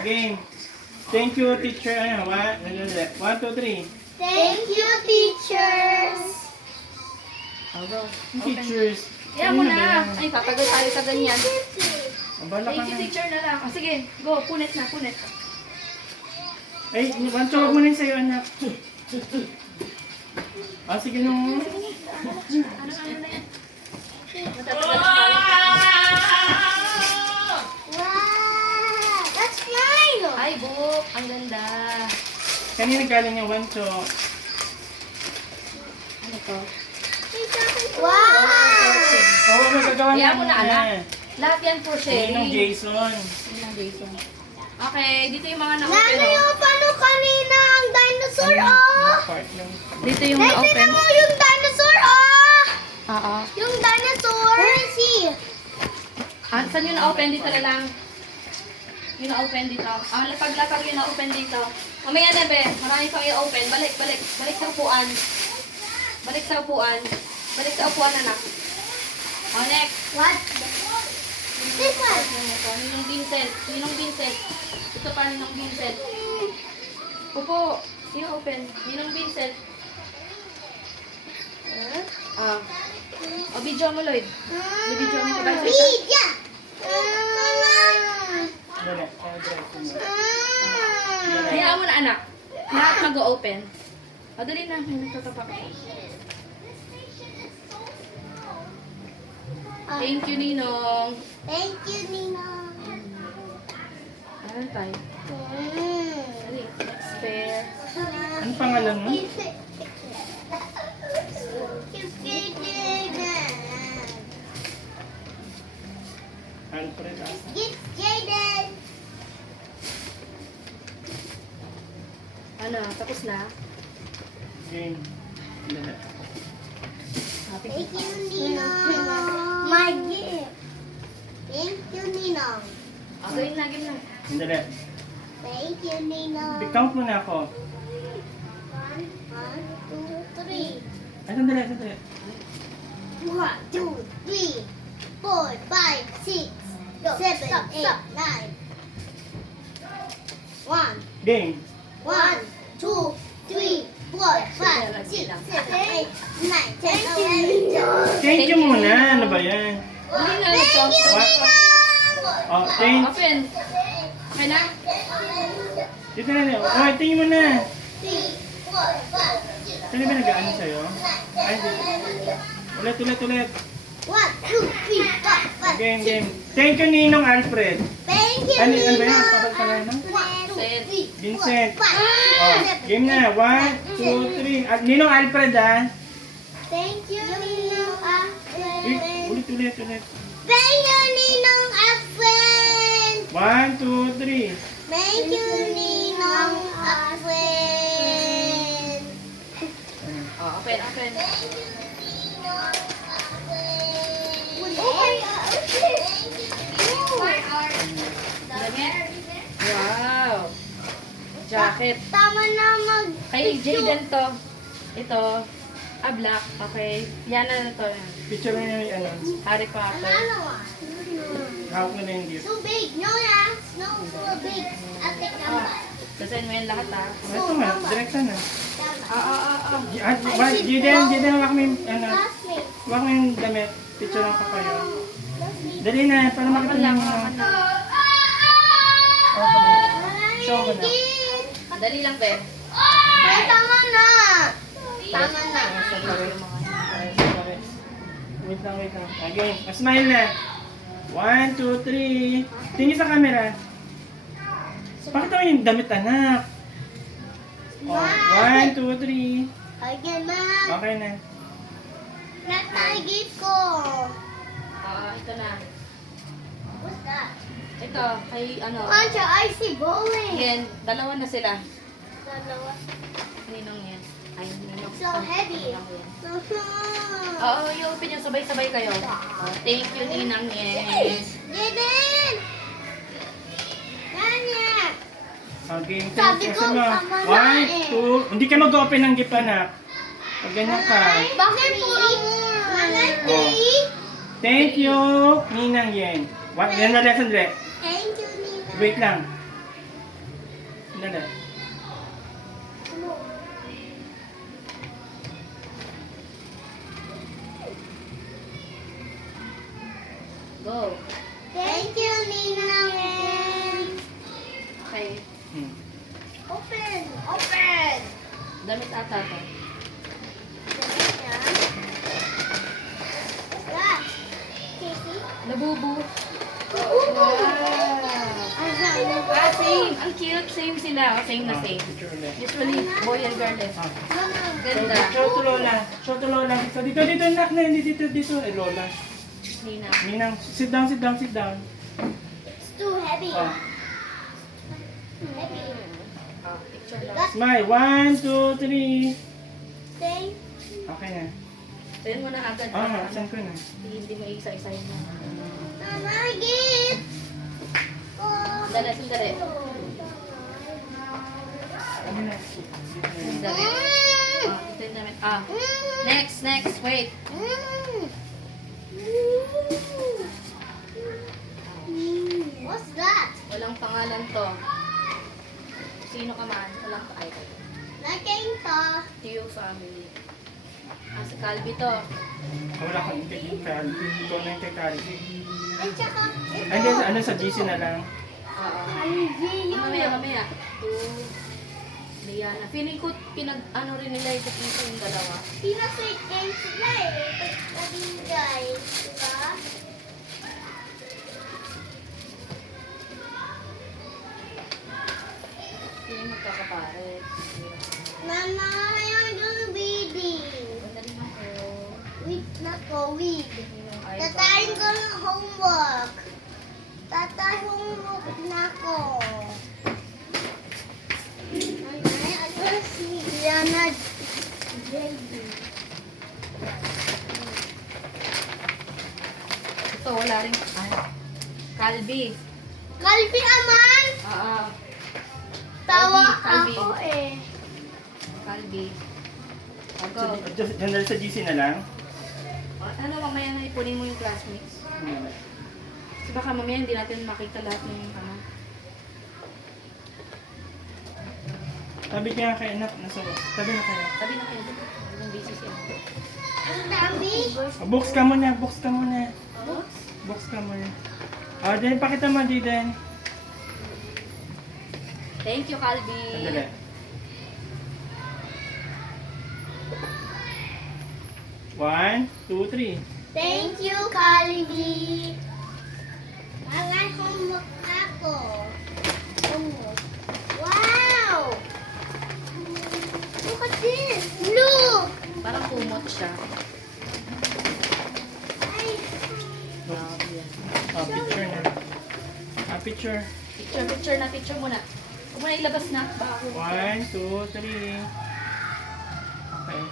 Game. Thank you, teacher. Ano, 1, 2, 3. Thank you, teachers. Teachers. Yan mo na. Ay, tatagal tayo sa ganyan. Abala ka Thank you, na. teacher na lang. Sige, go. Punit na, punit. Ay, Wancho, wag mo na yung sa'yo, anak. Sige nung... Ano na yan? Matatagal tayo. Wow! That's mine! Ay, book. Ang ganda. Kanina galing yung Wancho. Ano to? Wow! Oo, magagawa Kaya mo na. na, anak. Lahat yan for sharing. Ninong Jason. Ninong Jason. Okay, dito yung mga Nano na-open. yung paano kanina ang dinosaur, oh! Part lang. Dito yung Hey, na-open. tingnan mo yung dinosaur, oh! Oo. Yung dinosaur! Where is he? Saan yung na-open? Dito na lang. Yung na-open dito. Lapag-lapag yung na-open dito. Mamaya na, be. Marami pang i-open. Balik, balik. Balik sa upuan. Balik sa upuan. Balik sa upuan, anak. O, next. What? This one. Ninong Vincent. Ninong Vincent. Ito pa, Ninong Vincent. Upo. I-open. Ninong Vincent. O, video mo, Lloyd. Video mo. Kabay sa isa. Pizza! Dali, drive ko mo. Hayaan mo na, anak. Lahat mag-open. O, dali na. May nagtatapak. Thank you, Ninong. Thank you, Nina. Ano tayo? Dali. Next pair. Ano pangalan mo? Alfred asa. Get Jaden. Ano? Tapos na? Game. Dali. Happy Thank you, Nina. My gift. Thank you, Nina. Okay na, game na. Dali. Thank you, Nina. Count mo na ako. 1, 2, 3. Ay, sandali, sandali. 1, 2, 3, 4, 5, 6, 7, 8, 9. 1, Game. 1, 2, 3, 4, 5, 6, 7, 8, 9, 10, 11, 12. Thank you muna. Ano ba yan? Hindi na ito. Oh, thank. Open. Okay na? Dito na niyo. Oh, tingin mo na. 3, 4, 5, 6, Saan ba nag-ano sa'yo? Ay, dito. Ulit, ulit, ulit. 1, 2, 3, 4, 5, Game, game. Thank you, Ninong Alfred. Thank you, Ano ba yan? Nina. Sabag pala, no? 1, 2, 3, Vincent. 4, 5, Oh, 6, 7. game na. 1, 2, 3. Ninong Alfred, ah. Thank you, Ninong Alfred. Ulit, ulit, ulit. Thank you, Ninong Alfred. 1, 2, 3. Thank you, Ninong Alfred. Oh, open, open. Wow. Jacket. Tama na mag... Kay Jaden to. Ito. Black. Okay. Yan na to. Picture mo yung ano. Harry Potter. Hawak mo na yung gift. So big. No, no, so big. I'll take number. Basahin mo yan lahat ha. Ito nga, direkta na. Ah. Jiden, hawak mo yung, ano, Classmate. hawak mo yung damit. Picture lang ka kayo. Dali na, para makita Hawakan lang, mo. hawakan lang. Show mo na. Dali lang, be. Ay, tama na. Tama na. Wait lang, wait lang. Again, smile na. 1, 2, 3. Tingin sa camera. Pakita mo yung damit, anak. 1, 2, 3. Again, ma. Okay na. Natagit ko. Ito na. What's that? Ito, kay ano. Pancho, I see bowling. Yan, dalawa na sila. Dalawa. Ninong yan. Ay, ninong. So heavy. Ninong yan. Uh-huh. Oo, i-open yung sabay-sabay kayo. Thank you, Ninang yan. Jaden! Ganyan! Okay, Sabi ko, tama na 1, eh. 2. Hindi ka mag-open ng gift, anak. Pag ganyan ka. Bakit puro Manati? Thank you, Ninang Yen. What? Yan na lesson, Dre. Thank you, Nina. Wait lang. Dali. Go. Thank you, Ninang. Okay. Hmm. Open. Open. Damit ata to. What's that? Casey? Labubu. Ah, Same. Ang cute. Same sila. Same na Ah, same. picture ulit. Usually, boy and girl eh. Ah. Ganda. Show to Lola. Show to Lola. Dito, nak na. Hindi dito. Eh, Lola. Nina. Ninang, sit down. It's too heavy. Oh. Heavy. Picture lang. Smile. 1, 2, 3. Thank Okay na. Sayin mo na agad. Ah, saan ko na? Hindi mo isa-isahin mo. Mama, gift. Oh. Dali, sandali. Ano na? Sandali. Ito yung damit. Next. Wait. What's that? Walang pangalan to. Sino ka man? Walang ay. Nakita. Tio family. Si Calvi to. Wala kang kay Calvin. Ikaw na yung kay Calvin. At saka, ito. Ay, hindi. Ano sa GC na lang? Oo. Alvin. Mamaya. Liana. Feeling ko pinag-ano rin nila yung isa yung dalawa. Pinasweet game sila eh. Pagkabingay. Diba? Feeling magkakapare. Mama, I'm gonna reading. Madali na ko. Read na ko, read. Ay, Tatay ko ng homework. Tatay, homework na ko. Ay, ano si Liana? Baby. Ito, wala rin. Ay. Calvi. Kalbi aman! Oo. Tawa Kalbi. ako eh. Calvi. Ako. Diyan sa GC na lang? Ano, mamaya na ipunin mo yung classmates. Kasi baka mamaya hindi natin makita lahat ng ano. Tabi ka nga kay anak. Tabi na kayo. Sabi na kayo. Yung busy siya. Ang dami. Box ka muna. Box ka muna. Then pakita mo din. Thank you, Calvi. Sandali. One, two, three. Thank you, Kalbi. Mga homework ako. Homework. Wow! Look at this. Look! Parang kumot siya. Ay, Picture na. Picture. Picture muna. Huwag mo na ilabas na. Baka kumot. 1, 2, 3. Okay.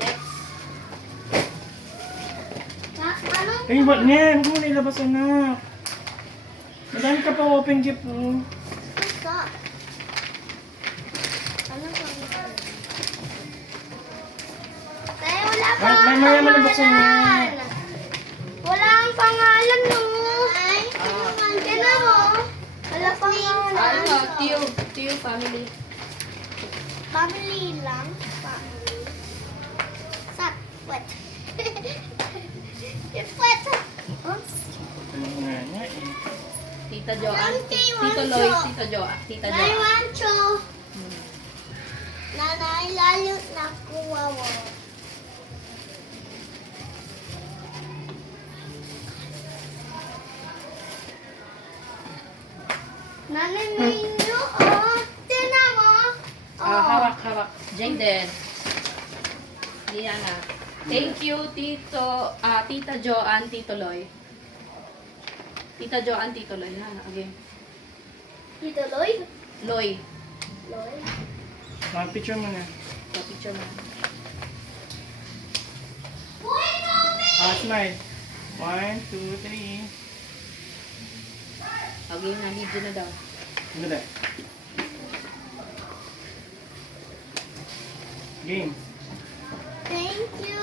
Next. anong Eh, wag na. Huwag mo na ilabas, anak. Madami ka pa open gift, oh. pusa? Anong pangalan? Tayo, wala pa Mamaya mo na buksan niya. Wala ang pangalan, no? Ay, tinan mo. Wala pangalan. Tio family. Family lang. Family. Sat. Wet. Wet. Ano nga niya, eh. Tita Joanne. Auntie, Tito Wancho. Loy. Tita Nay, Joanne. Wancho. Nanay, lalo na kuwawa. Nanay, ninyo, oh. Tinan mo. Oh. Hawak. Jaden. Liana. Thank you, Tita Joanne, Tito Loy. Tita Joanne, Tito Loy. Again. Tito Lloyd? Loy. Lloyd? Picture mo na. Picture mo. Smile. 1, 2, 3. Okay na, video na daw. Sandali. Game. Thank you,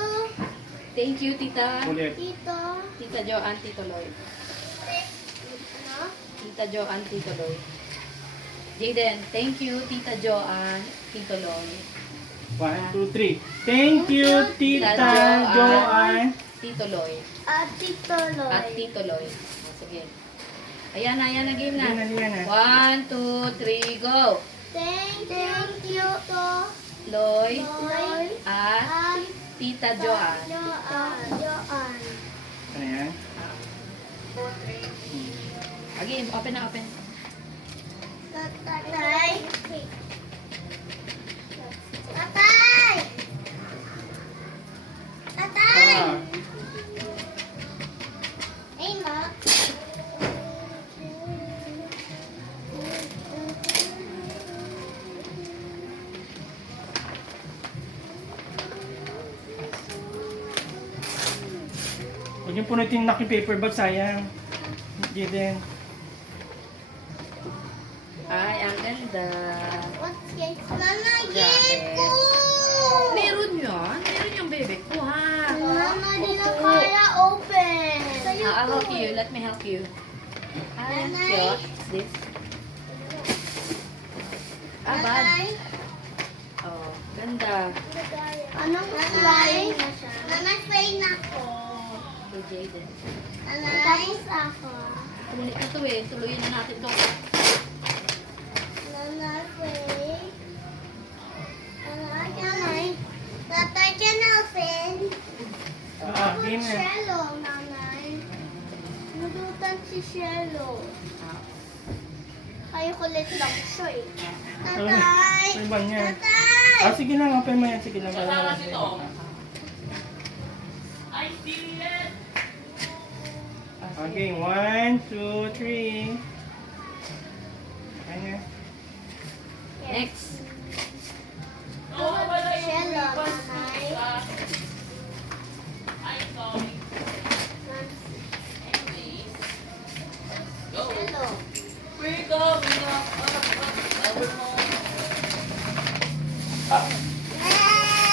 Thank you, Tita. Ulit. Tito. Tita Joanne, Tito Loy. Ano? Tita Joanne, Tito Loy. Jaden, thank you, Tita Joanne, Tito Loy. 1, 2, 3. Thank you, Tita Joanne. Tito Loy. At Tito Loy. At Tito Loy. O, sige. Ayan na, game na. Ayan na. 1, 2, 3, go! Thank you to Loy Loy. at Tita Joanne. Joanne. Ano yan? Game, open na, open. Tatay. Tatay. Tatay. Ah. Ay, ma. Huwag niyo punutin yung Lucky Paper Bag, sayang. Jaden. Ay, ang ganda. What's this? Mama, Jacket. give ko. Meron yan. Meron yung bebek ko, ha? Mama, di na kaya open. Sa'yo I'll help to. you. Let me help you. Ay, Nanay. cute. This. Ah, bad. Nanay. Oh, ganda. Anong fly? Nanay, fly na ko. Kay Jaden. Nanay. Tapos ako. Tumulit na to eh. Tuluyin na natin to. Nanay, fly. Nanay. Tatay ka na, open. Game na. Shello, nanay. Nadutan si Shello. Ah. Kayo kulit lang siya eh. Ano Tatay! ano ba niya? Tatay! Sige lang, open mo yan. Sige lang. Okay, 1, 2, 3. Ayan. Next. Shello, nanay. Shello.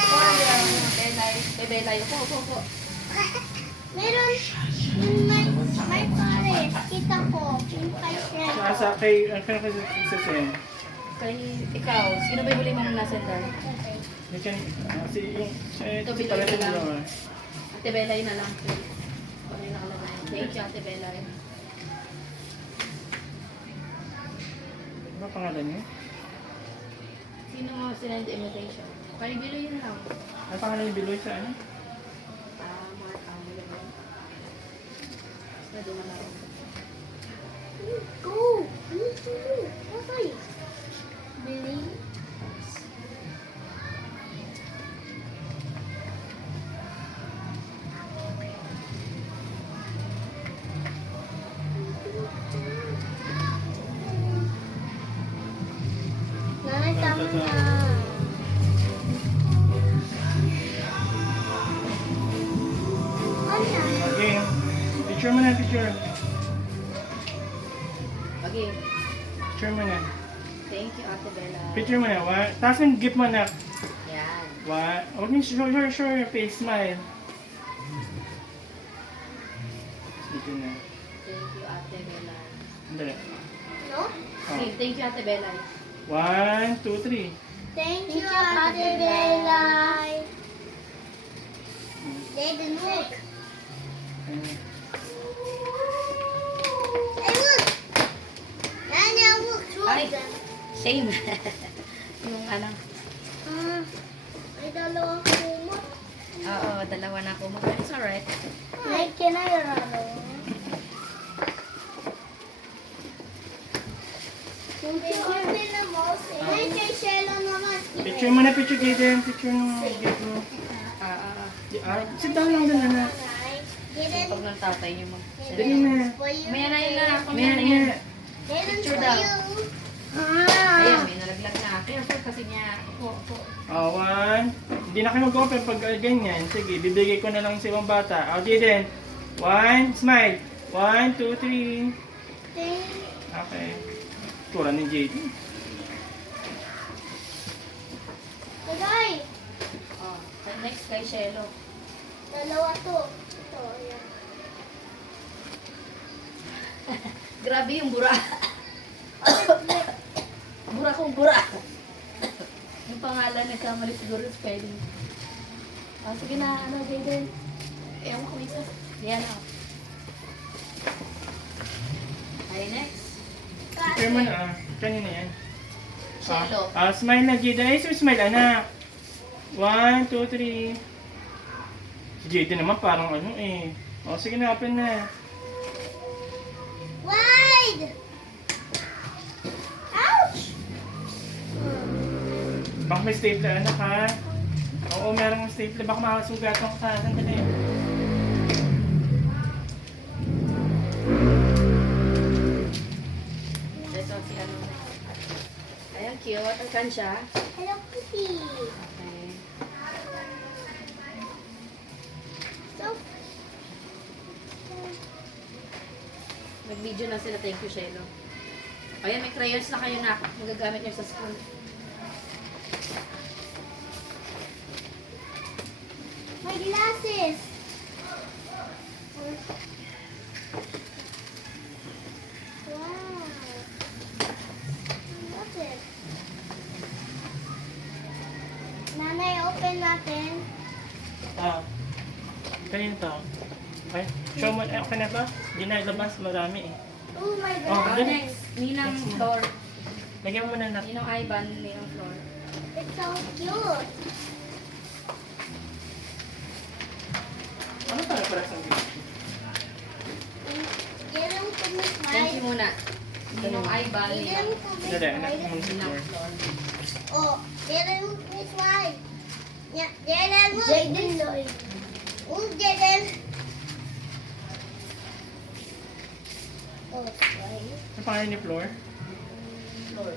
Belay. Kay Belay. Upo. Meron, yung may pares. Kita ko. Yung kay Shello. Ang kaya kasi isa siya. Kay ikaw. Sino ba yung huli mong nasendal? Yung Ito, si pala bilhin ito na lang. dalawa. Ate Belay na lang. Ano yung nakalagay? Thank you, Ate Belay. Ano pangalan niya? Sino mo sinend invitation? Kay Biloy yun lang. Ano pangalan yung Biloy sa ano? Mark Amulabay. Basta doon na lang. Go! Patay. Billy. Nanay, tama na. Ano? Okay. Picture mo na, picture. Okay. Picture mo na. Thank you, Ate Bella. Picture mo na. Tapos yung gift mo na. Yan. Huwag niyo show your face, smile. Picture na. Thank you, Ate Bella. Andali. No? Okay, thank you, Ate Bella. 1, 2, 3. Thank you, Ate Bella. Jaden, look. Ayan. Hey, look. Nana, look. Ay. Same. Yung ano. May dalawang kumot. Oo, dalawa na ako. It's alright. Ay, kinayaralo. Yung open na mo, ay, kay Shelo naman. Picture mo na, picture Jaden. Picture mo. Gift mo. Sit down lang dun, anak. Jaden, Pag ng tatay niyo mo. Dali na. for you. Maya na yun na. Maya, Pamaya na maya. yan. Jaden, Picture for daw. you. Ayan, may nalaglag na. Careful kasi niya. Opo. 1. Hindi na kayo mag-open pag ganyan. Sige, bibigay ko na lang sa ibang bata. Okay din. 1, smile. 1, 2, 3. Okay. Tura ni JD. Tagay. Oh, next kay Shelo. Dalawa to. Ito, ayan. Grabe yung bura. Kumbura. Yung pangalan, nagkamali siguro yung spelling. Sige na, Jaden. Ewan ko isa. Yan ako. Okay, next. Picture mo na. Kanina yan. Cello. Smile na, Jaden. Ay, smile, anak. 1, 2, 3. Si Jaden naman parang ano eh. Sige na, open na. Wide! Ouch! Baka may stapler, anak ha? Oo, merong stapler. Baka makasugatan ka. Sandali. Ito si ano. Ayan, cute. Asan siya? Hello, Kitty. Okay. So, Nag-video na sila. Thank you, Shelo. Ayan, may crayons na kayo na. Magagamit niyo sa school. my glasses. Wow. What's it? Nanay, open natin. Kanina to. Ay, show mo. Okay na ba? Hindi na ilabas. Marami eh. Oh my Oh, god. dali. Next, Ninang Next na. floor. Lagyan mo na na. Ninang Ivan, Ninang floor. It's so cute. Ano pala pala sa video? Didn't put me Thank you slide. muna. Ninang Ivan, Didn't Ninang, put me Dali, anak slide. mo si Ninang Flor. floor. Oh, didn't put me slide. Yeah, didn't move. Jaden. Oh, Jaden. Oh, sorry. Ano pangalan ni Flor? Floor.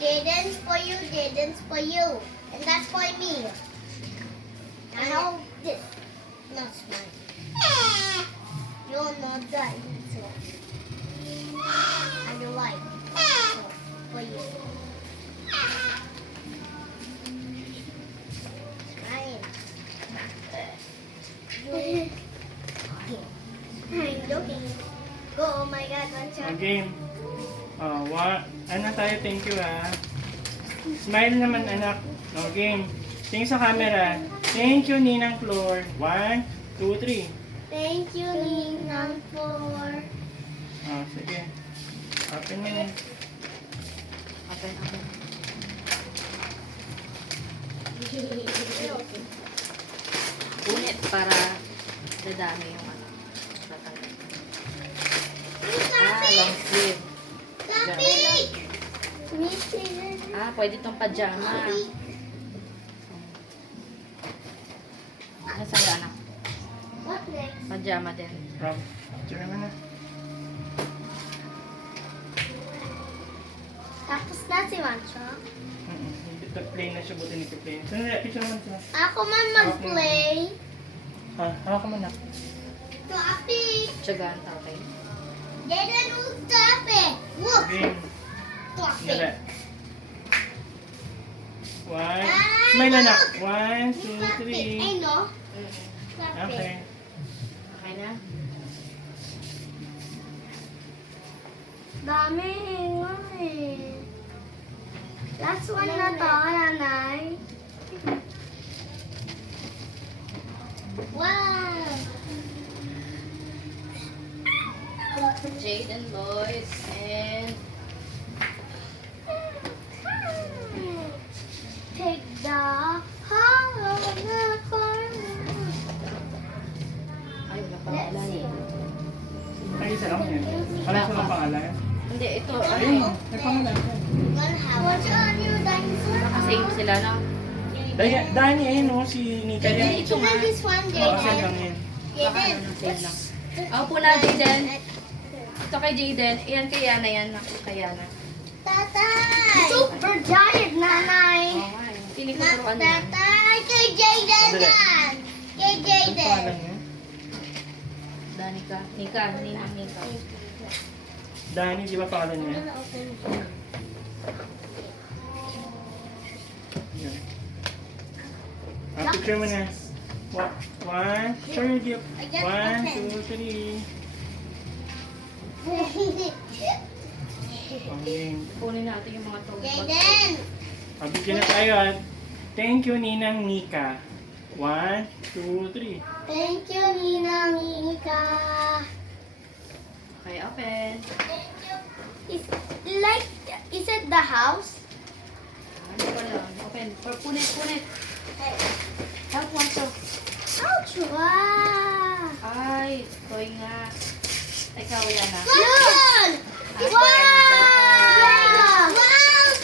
Jaden's for you, Jaden's for you. And that's for me. And how this? Not mine. You're not that. So. And the white. So, for you. Mine. I'm looking. Go, oh my god, one shot. Game. Ano tayo? Thank you ha. Smile naman anak. Game. Tingin sa camera. Thank you Ninang Flor. 1, 2, 3. Thank you, Ninang, for... Sige. Open mo na. Open. Unit para dadami yung ano. Tatanggal. Long sleeve. Topic! Pwede itong pajama. Nasa anak? What next? Pajama din. Rob. Picture naman na. Tapos na si Mancho. Hindi plain na siya. Buti nito plain. Sandali. Picture naman sila. Ako man mag-play. Hawak ka mo na. Topic! Tsagaan, okay. Jaden will stop it. Look! Game. Topic. Dali. 1. Smile anak. 1, 2, 3. Ay, no? Okay. Okay na? Dami nga eh. Last one na to, nanay. Wow! Jade and Lois and Take the hollow the corner. ay, wala pa Let's wala see. Ay, isa lang yan. Wala sa mga pangalan. Hindi, ito, Ayun, ano, may pangalan. What's on your dinosaur? nakasame sila, no? Dani, ayun o, si Nika yan. Ito nga. This one, Oo, send Jaden. lang yan. Baka ano, Jaden. same lang. Ako po na, Jaden. Ito kay Jaden. Iyan kay Yana, yan. Kay Yana. Tatay! Super giant, nanay! Oo nga, eh. Tinikuturuan niya. Tatay! Kay Jaden Sandali. yan! Kay Ano pangalan Jaden! niya? Danica. Nika, Ninang Nika. Dani, di ba pangalan niya? Yan. Picture mo na. 1, show your gift. 1, 2, 3. game. Kunin natin yung mga to. Jaden! Pabigyan na tayo at thank you, Ninang Nika. 1, 2, 3. Thank you, Ninang Ika. Okay, open. Is it the house? Ano ko lang. Open. Punit, punit. Help one so. Ouch! Wow! Ay, toy nga. Ikaw yan ah. Look! Wow! Wow!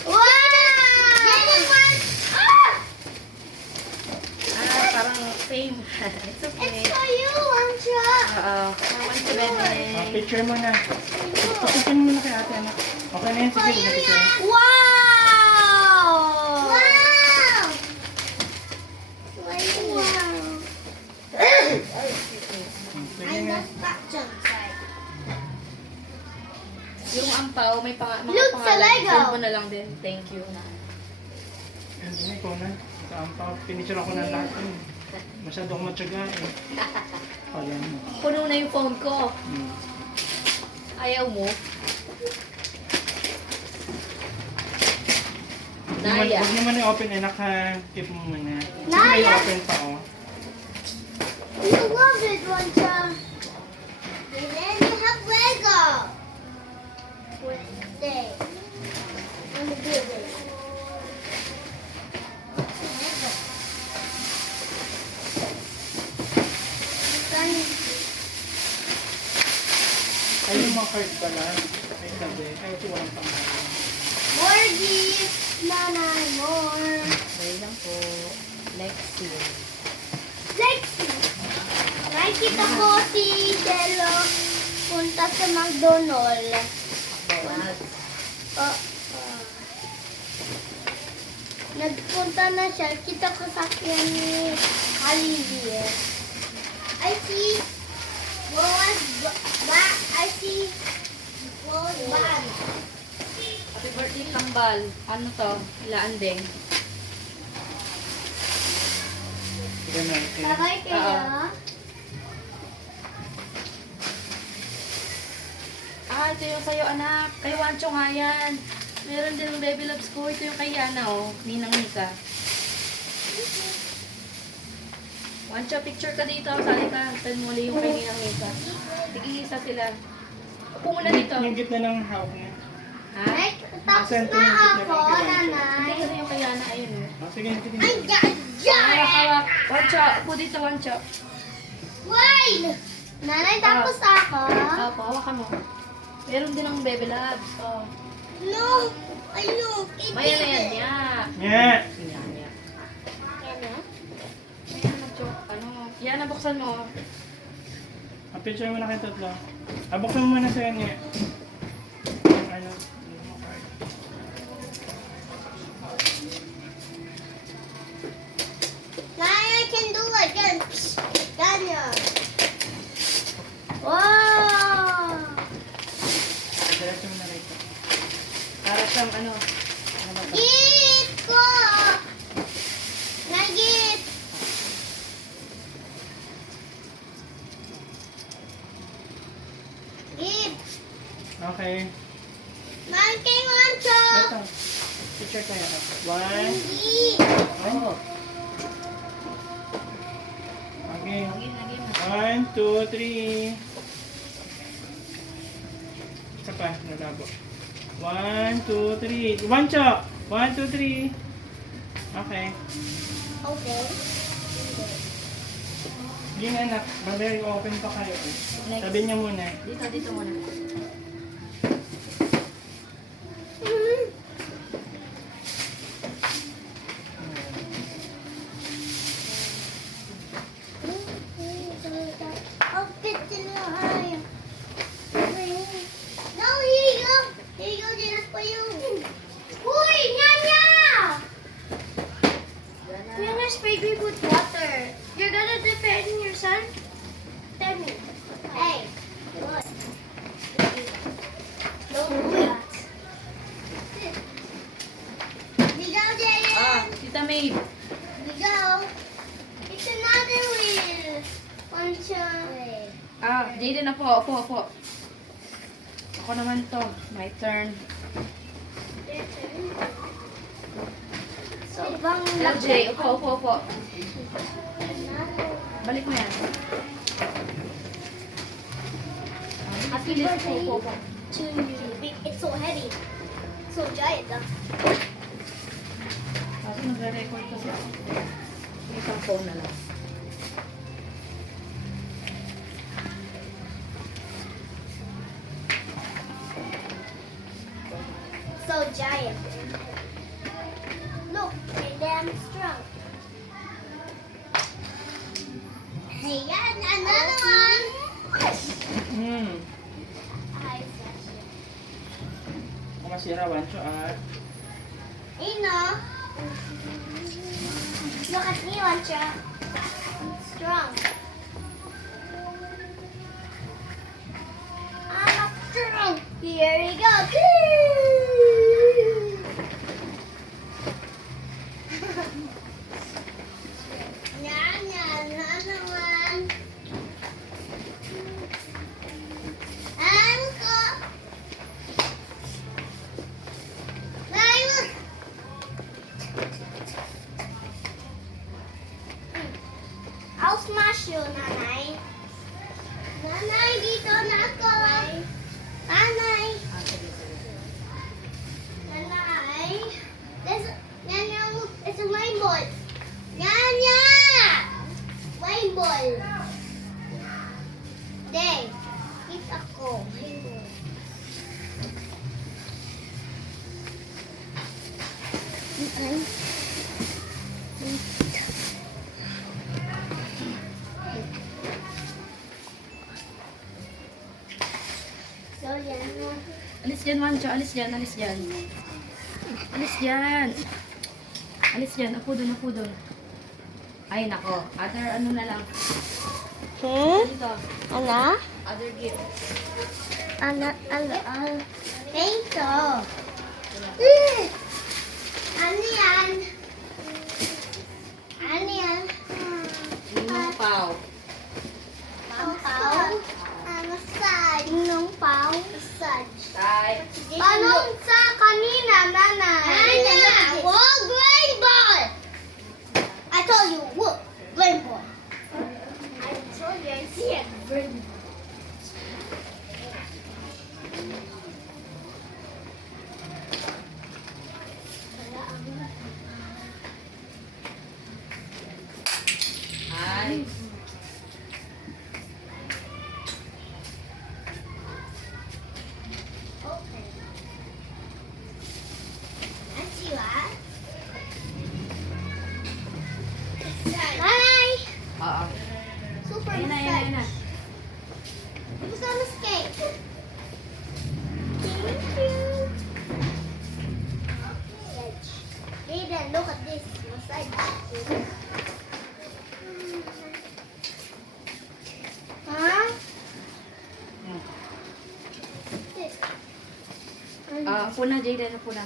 Wow! Jaden wants... Ah! Parang same. It's okay. It's for you, Ancha! Oo. One to bed. Picture mo na. Picture mo na kay ate, anak. Okay na yun, sige, picture. Wow! Wow! Wow! Sige na. Yung ampaw, may mga Look sa Lego. Send mo na lang din. Thank you na. Hindi ko na. Pinicture ako ng lahat yun. Masyado akong matyaga eh. Ayan mo. Puno na yung phone ko. Ayaw mo? Naya. Huwag naman i-open eh. Naka-keep mo muna. Sige, Naya. i-open pa oh. You love it, Ancha! And then you have Lego! Stay. On the building. Ay, yung mga card pala. Ay, sabi. Ay, ito walang pangalan. More gifts, Nanay, more. Wait lang po. Lexi. Lexi! Nakikita ko si Jello punta sa McDonald's. Nagpunta na siya. Kita ko sa akin ni Olivier. I see Boaz I see Boaz Ban. Happy birthday, Kambal. Ano to? Ilaan din. Sige na, okay. Sabay kayo. Ito yung sa'yo, anak. Kay Wancho nga yan. Meron din ng baby loves ko. Ito yung kay Yana, oh. Ninang Nika. Wancho, picture ka dito. Sali ka. Send mo ulit yung kay Ninang Nika. Tig-iisa sila. Upo muna dito. Yung gitna ng hawak niya. Ha? Ay, tapos Sento na yung gitna ako, ng kay Hindi nanay. kasi yung kay Yana. Ayun, oh. Sige, sige. Ay, Hawak, hawak. Wancho, upo dito, Wancho. Wait! Nanay, tapos ako. Opo, hawakan mo. Meron din ng baby loves. Oh. No, I know. Maya na yan, ya. Yeah. Yan, ya. Yan na. Ayan, mag-joke. Ano? Yan, nabuksan mo. Picture mo na kayo tatlo. Buksan mo muna sa niya. Ano? Now I can do it again. Ganyan. Wow! Diretso mo na rito. Para siyang ano. Ano ba ito? Gift ko! Nag-gift! Gift! Okay. Man kay Wancho! Ito. Picture tayo. 1. Hindi! Oh. Okay. Again, again. 1, 2, 3. Isa pa. Nalabo. 1, 2, 3. One chop. 1, 2, 3. Okay. Okay. Ging anak. Babay, open pa kayo. Next. Sabi niya muna. Dito, dito muna. I'll fit in the eye. No, here you go. Here you go, just for you. Uy, Nyanya! You're gonna spray me with water. You're gonna defend your son? Tell me. Hey, what? Don't do that. We go, Jaden. Tita Maid. We go. It's another wheel. One shot. Jaden na po. Opo, opo. Ako naman to. My turn. So, bang LJ, upo. Balik mo yan. Happy Bilis, birthday upo. to you. It's so heavy. So giant. Kasi nagre-record kasi ako. May isang phone na lang. So giant. Look, they're damn strong. Hey, yeah, another one. I Kung masira, Wancho at You know. Look at me, Wancha. I'm strong. I'm strong. Here we go. Another one. And go. Look. I'll smash you, Nanay. Nanay, dito na ako. Nanay. Nanay. It's a rainbow. Nanya! Rainbow. Day. Hit ako. Rainbow. So, yan na. Alis dyan, Wancho. Alis dyan. Alis dyan. Upo doon. Ay, nako. Other ano na lang. Dito. Ano? Other gift. Ano? Ito. Ano yan? Ano yan? Ninong Pao. Pau? Massage. Nung pau? Massage. Tay. Paano sa kanina, nanay? Ana, wag rainbow! I told you, wag rainbow. I told you, I see it. Rainbow. Ay. Okay. I see that. Nanay! Oo. Super Ayun na. massage. Who's on the skate? Thank you. Massage. Aiden, look at this. Massage. Huh? This. Upo na, Jayden. Upo na.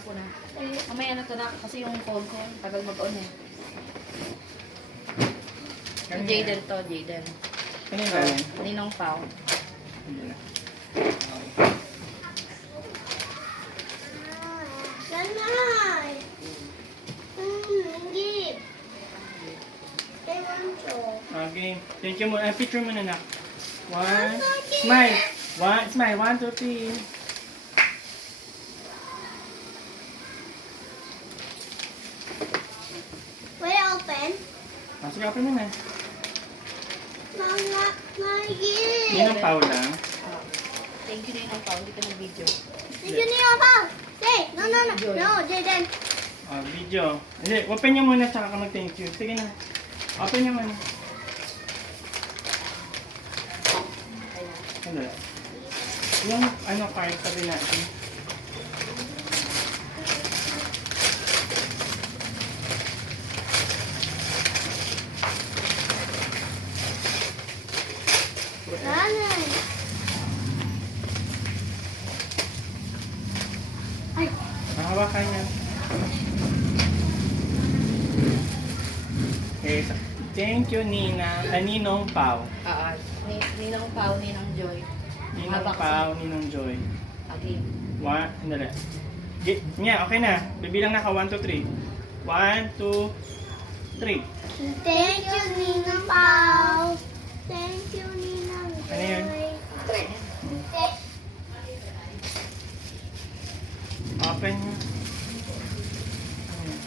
Mamaya na to na kasi yung phone ko. Tagal mag-on eh. Jayden to, Jayden. kanina galing. Ninong Pao. Hindi na. Nanay! Hindi. Kay Wancho. Okay. Thank you muna. Picture muna na. One. Smile. Smile. 1, 2, 3. Will it open? Sige, open mo na. Mga magiging. Yan ang pau lang. Thank you, Ninong Pao. Hindi ka nag-video. Did you need a bow? Say, no, Jaden. Video. Hindi, open nyo muna tsaka ka mag-thank you. Sige na. Open nyo muna. Ano? Yung ano card sabi natin. Nanay. Ay, Hawakan niya. Okay, thank you Ninong Pao. Ninong Pao, Ninong Joy. Ninong Hawak Pao, Ninong Joy. Okay. One, hindi. Okay na. Bibilang na ka. 1, 2, 3. 1, 2, 3. Thank you, Ninang Pao. Thank you, Ninang Ano yun? Open nyo. Ayan.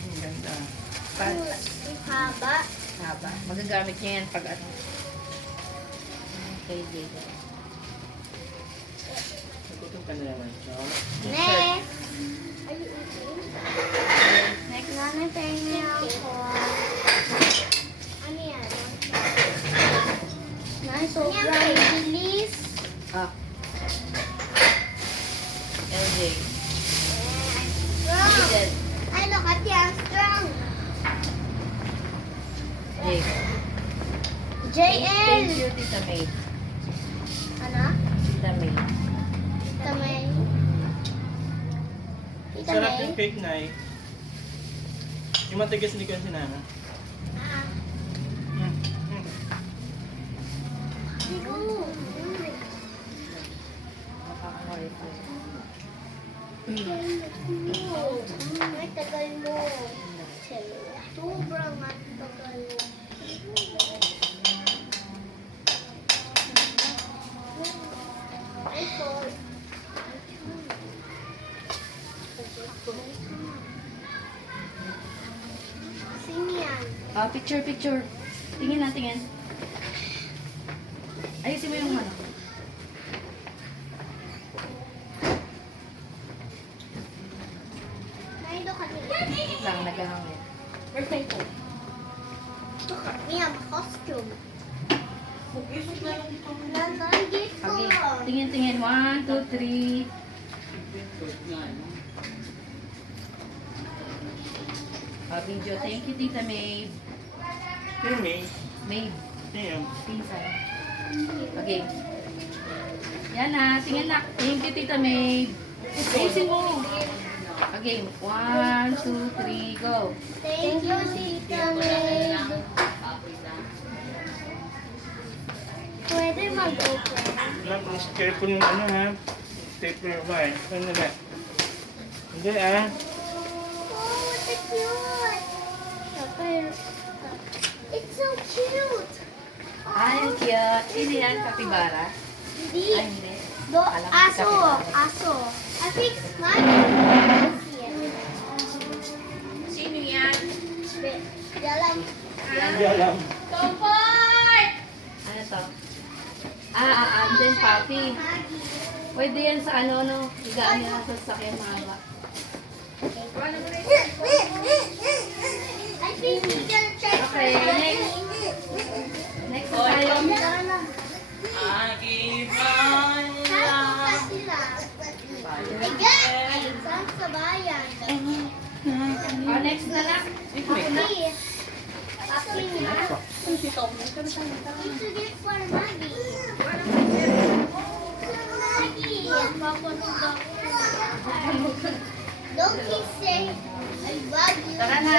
Ang ganda. Haba. Haba. Magagamit niya yan pag ano. Okay, Diego. Nagutom ka na naman, Chong. Next. Next. Nanay, pengen ako. Ano yan? Nanay, sobrang bilis. Ah. LJ. Strong. Fidel. Ay, look at yan. Strong. Jake. JL. Thank you, Tita May. Ano? Tita May. Tita May. Tita Sarap May. yung cake na eh. Yung matigas hindi ko yung sinana. Ah. Sigo. Makaka-wifi. Ay, tagal mo. Sobrang tagal mo. Ay, sorry. Sino yan? Ah, picture, picture. Tingin na, tingin. Ayusin mo yung ano. Naido ka nila. Wait lang, naghahangin. Birthday ko. Look at me, I'm a costume. Nananggit ko. Okay, tingin, tingin. 1, 2, 3. Ah, video. Thank you, Tita May. Yung May. May. Yung. Pinsan. Okay. Yan na. Tingin na. Thank you, Tita May. Ayusin mo. Okay. 1, 2, 3, go. Thank you, Tita May. Pwede mag-open. Mas careful yung ano ha. Stapler ba eh. Ano ba? Hindi ah. Oh, what a cute! It's so cute! Ay, ang cute. Sino yan? Kapibara? Hindi. Ay, hindi. Alam ko Aso. kapibara. Aso. I think mine. Sino yan? Dalam. Hindi alam. Comfort! Ano to? Andyan, papi. Pwede yan sa ano, no? Higaan nila sa sasakyan mahaba. I think we can try Okay, next. Next na tayo. Saan sa bayan? Next na lang. Papi. Papi niya. Ito gift for Maggie. Maggie. Don't keep saying I love you. Tara na.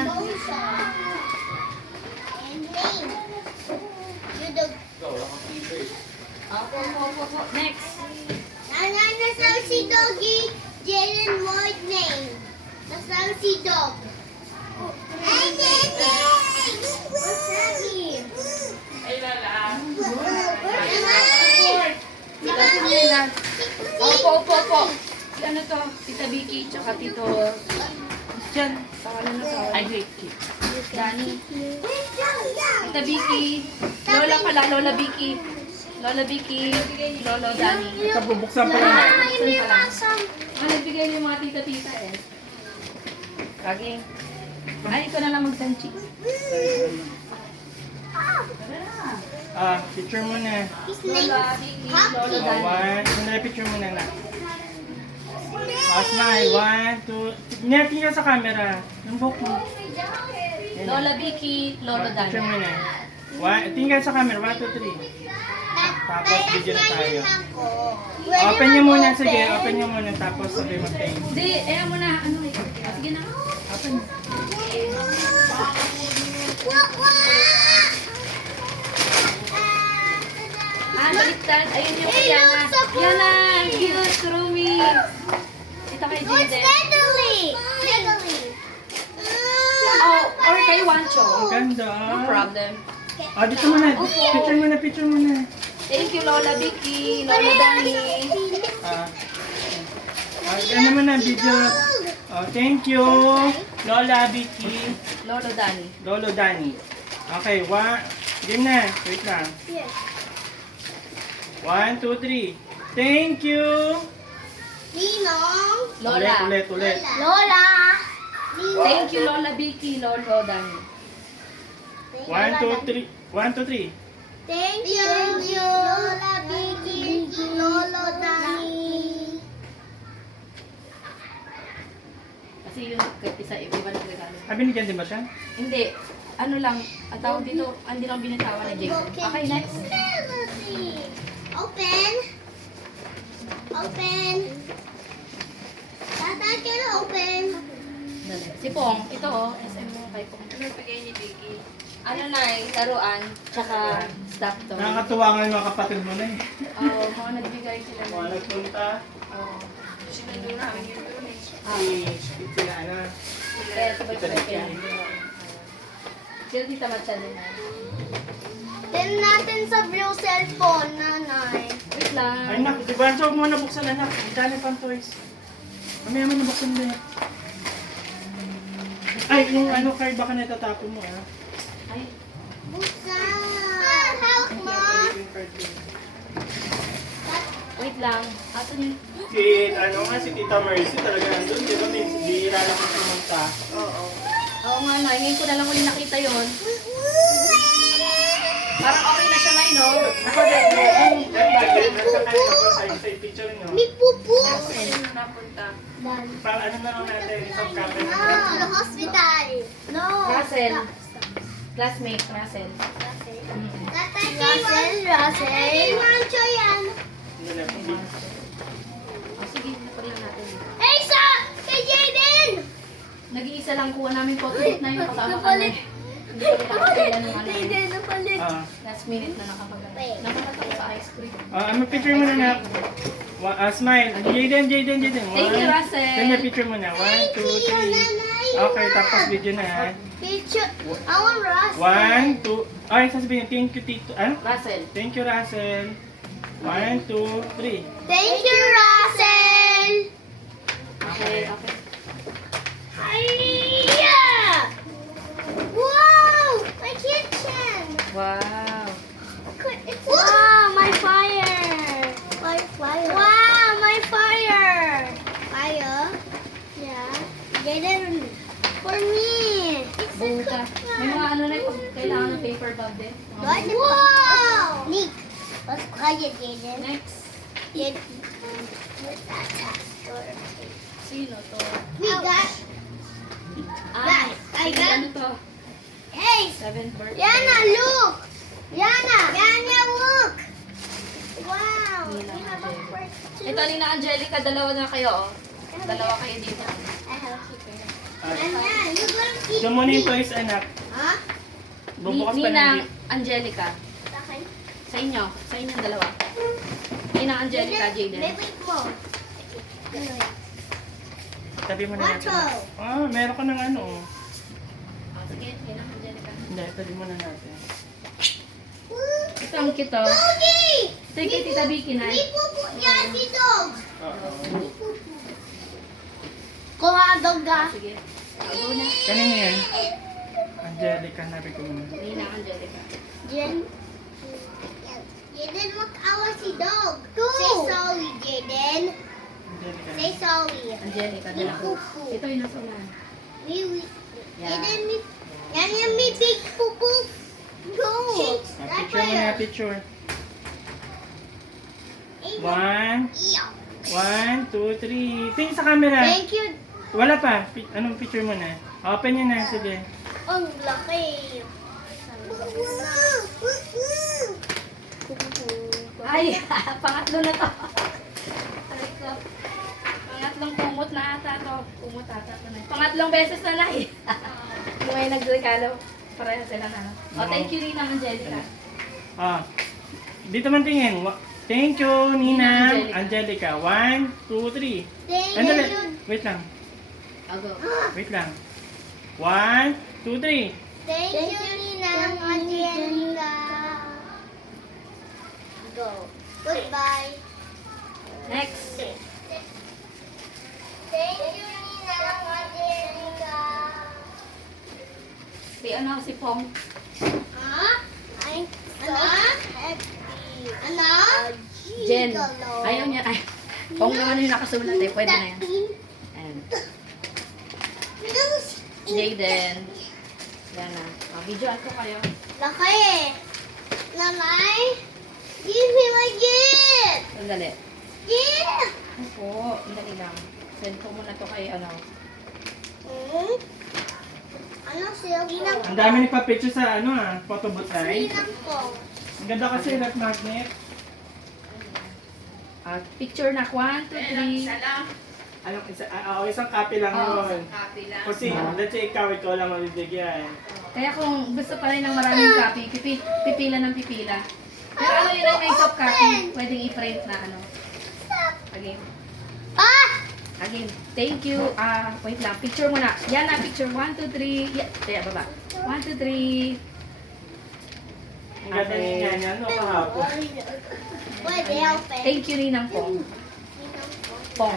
Emotion. And name. You the Opo. Next. Nasaan si Doggy? Jalen Lloyd name. Nasaan si Dog? Hey, Dede! What's Maggie? Ay lala. Si Maggie! Si Maggie! Opo. Si ano to? Tita Vicky, tsaka Tito... Diyan. Pangalan na to. I hate cake. Danny. Tita Vicky. Lola pala, Lola Vicky. Lola Vicky. Lolo Danny. Kabubuksan pa Ah, lang. hindi masam. Nagbigay niyo yung mga tita-tita eh. Kaging. Ay, ito na lang mag-sanchi. Picture muna. His name Lola is Vicky, Happy. Lolo Danny. Sandali, picture muna na. Smile. 1, 2. Tingnan ka sa camera. Yung buhok mo. Yan. Lola Vicky, Lolo Picture Danny. muna. Tingnan ka sa camera. 1, 2, 3. Tapos video na tayo. Open nyo muna. Sige, open nyo muna. Tapos sabi mag-thank. Hindi, ayaw mo na. Ano eh. Sige na. Open. baliktad. Ayun yung kay Yana. Yana, give us Rumi. Ito kay No, it's Jaden. Natalie. Natalie. Oh, or kay Wancho. Ang ganda. No problem. Ah, dito muna. Picture muna, picture muna. Thank you, Lola Vicky, Lola Dani. Ah. Ano naman na video. Oh, thank you. Lola, Vicky, Lolo Dani. Lolo, Danny. Okay, game na. Wait lang. Yes. 1, 2, 3. Thank you. Ninong. Lola. Ulit. Lola. Thank you, Lola Vicky, Lolo Dani. 1, 2, 3. 1, 2, 3. Thank you. Lola Vicky. Lolo Dani. Kasi yun, isa iba nagregalo. Ah, binigyan din ba siya? Hindi. Ano lang, ang tawag dito, hindi lang binitawan ni Jason. Okay, next. Open. Open. Tata, can open? Dali. Si Pong, ito oh, SM mo kay Pong. Ano bigay ni Vicky? Ano na laruan, tsaka stuff to. Nakakatuwa nga yung mga kapatid mo na eh. Oo, mga nagbigay sila Mga na. nagpunta. Oo. Sinundo namin yun doon eh. Sila na. Kaya sabay-sabay kaya. Sila tita Matcha din. Then natin sa blue cellphone, nanay. Wait lang. Ay nak, di ba? So, huwag mo nabuksan anak. Ang dami pang toys. Mamaya mo nabuksan din. Ay, yung ano card baka natatapon mo ah. Ay, Buksan! Help, Mom! Yung card din. wait lang. Asan yung... Si, ano nga, si Tita Mercy talaga nandun. Di ba, may bihira lang ko pumunta. Oo. Oo nga, Nay. Ngayon ko na lang ulit nakita yon. Parang okay na siya, Nay, no? Ako din, nasa kayo sa picture nyo. May pupu! Saan na napunta? Para ano na lang natin, isang camera. No, the hospital. No. Russell. Classmate, Russell. Russell. Mancho yan. Ano na, hindi. O, sige, naparin natin. Hey, sa! Kay Jaden! Nag-iisa lang kuha namin photo na yung kasama kami. Hindi ko rin nakakaya ng ano. Jaden, napalit. Ah, Last minute na nakapagano. Nakapagano sa ice cream. ano picture mo na na? Smile. Jaden. Thank you, Russell. Kanya picture mo na. 1, 2, 3. Okay, tapos video na. Picture. I want Russell. 1, 2. Ay, sasabihin, thank you, Tito. Ano? Russell. Thank you, Russell. 1, 2, 3. Thank you, Russell. Okay, okay. Hiya! Wow! My kitchen! Wow. Wow, my fire! Wow, my fire! Fire? Yeah. Jaden, for me! It's a Buta. May mga ano na yung kailangan ng paper bag din. Wow! Nick, let's quiet, Jaden. Next. Sino to? We got... Guys, I sige, got- ano to? Hey! 7th birthday. Yana, look! Yana, look! Wow! Nina You have a Angelica. bird too. Ito, Nina Angelica, dalawa na kayo, oh. Dalawa kayo dito. I have a chicken. Ah, Nana, you're gonna eat Diyan muna yung me. toys, anak. Huh? Bubukas pa Nina ng Angelica. Sakay. Sa inyo yung dalawa. Nina Angelica, Jaden. Baby mo. Tabi mo na natin. Wacho. Ah, meron ka ng ano. Oh, sige, Nina Angelica. Hindi, tabi mo na natin. Ito ang cute, oh. Doggy! Ito yung kay Tita Vicky, na. May pupu yan si dog. Oo. Kuha dog ka. Sige. Go na. Kanina yan? Angelica, nabi ko muna. Nina Angelica. Jen. Jaden, mag-awa si dog. Say sorry, Jaden. Angelica. Say sorry. Angelica, dala ko. Ito yung nasa unahan. Jaden, yan yung may big pupu. Go. Ah, picture mo na, picture. 1, 1, 2, 3. Tingin sa camera. Thank you. Wala pa. Anong picture mo na? Open nyo na, sige. Ang laki. Ay, pangatlo na to. Aray ko. Pangatlong kumot na ata to. Kumot ata to na. Pangatlong beses na lang eh. Yung may nagregalo. Pareho sila na. Oh, thank you Nina Angelica. Ah, Dito man tingin. Thank you, Ninang Angelica. 1, 2, 3. Thank Andali. you. Wait lang. I'll go. Wait lang. 1, 2, 3. Thank you, Ninang Angelica. Go. Goodbye. Next. Thank you, Ninang Angelica. Si ano, si Pong. I'm so happy. Ano? Jen. Ayaw niya. Ay, Pong naman yung nakasulat eh. Pwede na yan. And Jaden. Yan na. Videoan ko kayo. Laki. Nanay, give me my gift. Sandali. Gift. Opo, sandali lang. Send ko muna to kay ano. Ano siya? Ninang Ang dami nagpa-picture sa photo booth ay. Ninang po. Ang ganda kasi red magnet. At picture na 1, 2, 3. Anong isang copy lang yun. Kasi, let's say ikaw lang mabibigyan. Kaya kung gusto pa rin ng maraming copy, pipila ng pipila. Pero ano yun ay may soft copy, pwedeng i-print na ano. Again. Again, thank you. Wait lang, picture muna. Yan na, picture. 1, 2, 3. Kaya baba. 1, 2, 3. Ang ganda niya yan, kahapon. Pwede open. Thank you, Ninang Pong. Ninang po. Pong.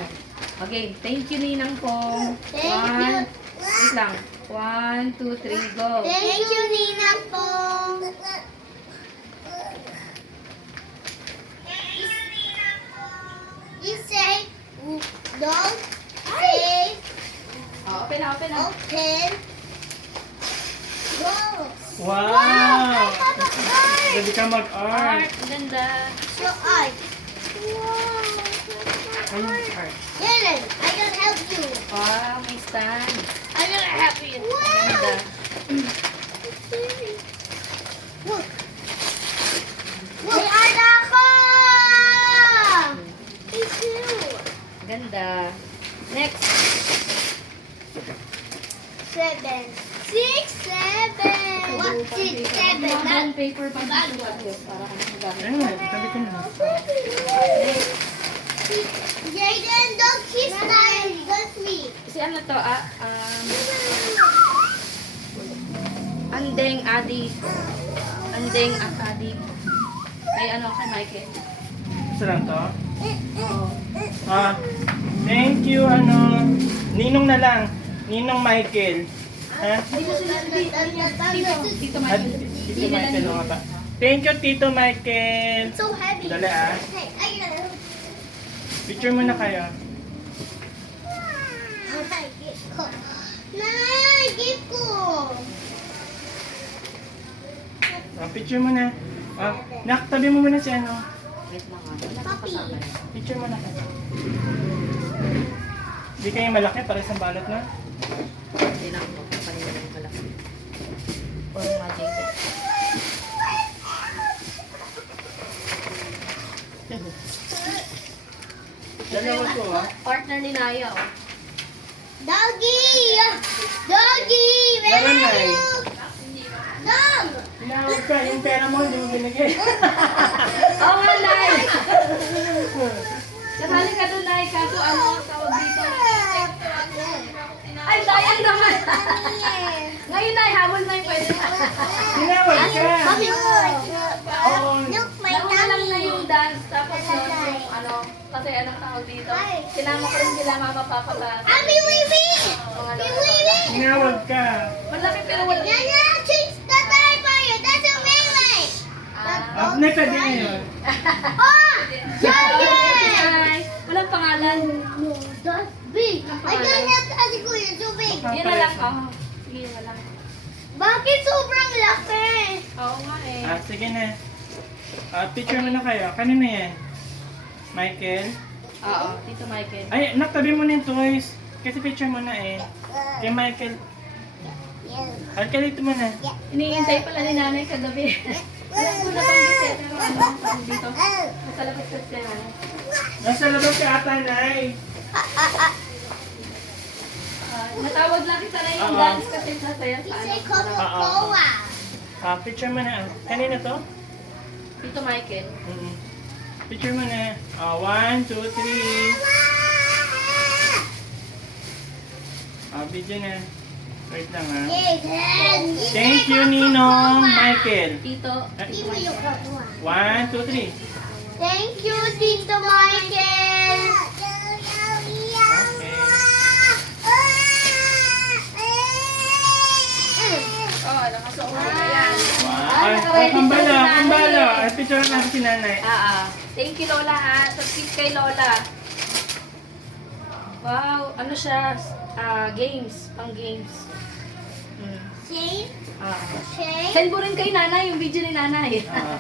Again, thank you, Ninang Pong. Thank you. Wait lang. 1, 2, 3, go. Thank you, Ninang po. You say, don't say, Open na, open na. open. Go. Wow! I have a heart. Pwede ka mag-art. Art, ganda. So art. Wow. Ayun, art. Dylan, I can help you. Wow, may stand. I'm gonna help you. Ganda. Look. May art ako! Me too. Ganda. Next. 7. 6, 7. 1, 6, 7. Bond paper pa dito. Para ka nang Ayun, tabi ko na. Jaden, don't kiss my me. Si ano to, Andeng Adi. Andeng at Adi. Kay ano, kay Michael. Isa lang to? Oo. Thank you, Ninong na lang. Ninong Michael. Ha? Dito sila, Tito At Michael. Tito Michael, mga ba? Thank you, Tito Michael. So heavy. Dali Hey, I got Picture muna kayo. Nay, gift ko. Picture muna. Tabi mo muna si Wait lang wala kang kasama yun. Picture muna kayo. Hindi kayo malaki, para isang balot na. Hindi lang ako, kanina lang pala. Or mga Jason. Dalawa ko, Partner ni Naya, oh. Doggy! Doggy! Where Meron na are eh. you? Dog! Tinawag ka, yung pera mo, hindi mo binigay. Oh, nga, Nay! Kasali ka doon, Nay. Kaso ano, tawag dito. Ay, sayang naman. Ngayon, Nay, habol na yung pwede. Tinawag ka. Mami, Oo. look, my Nauna lang na tummy. yung dance, tapos yung ano, kasi anong tawag dito. Sinama ko rin sila, mama, papa, sa Ami, Wiwi! mga Wiwi! Tinawag ka. malaki pero wala. Nana, change the diaper. That's a baby. Pwede na yun. Oh! Jordan! Ay, walang pangalan. No, that's big. I don't have kasi kuya, so big. Yun na lang, oh. Sige, yun na lang. Bakit sobrang laki? Oo nga eh. Sige na. Picture mo na kayo. Kanina yan? Michael? Oo, Tito Michael. Ay, tabi mo na yung toys. Kasi picture mo na eh. Kay Michael. Alkalito mo na. Iniintay pala ni nanay kagabi. Wala ko na pang gisip, pero ano, tawag dito. Nasa labas kasi si nanay. Nasa labas ka ata, Nay. Natawag lang kita na yung Oo. dance kasi sasaya sa Say ano. Coca-Cola. Picture mo na. Kanina to? Tito Michael. Picture mo na. 1, 2, 3. Video na. Wait lang ha. Thank you, Ninong Michael. Tito. 1, 2, 3. Thank you, Tito Michael. Okay. Oh, nakasuot na yan. Kambala. Picture natin si nanay. Thank you, Lola, ha. Subscribe kay Lola. Wow, ano siya? Games. Pang games. Shane? Shane? Send mo rin kay nanay yung video ni nanay. Ah.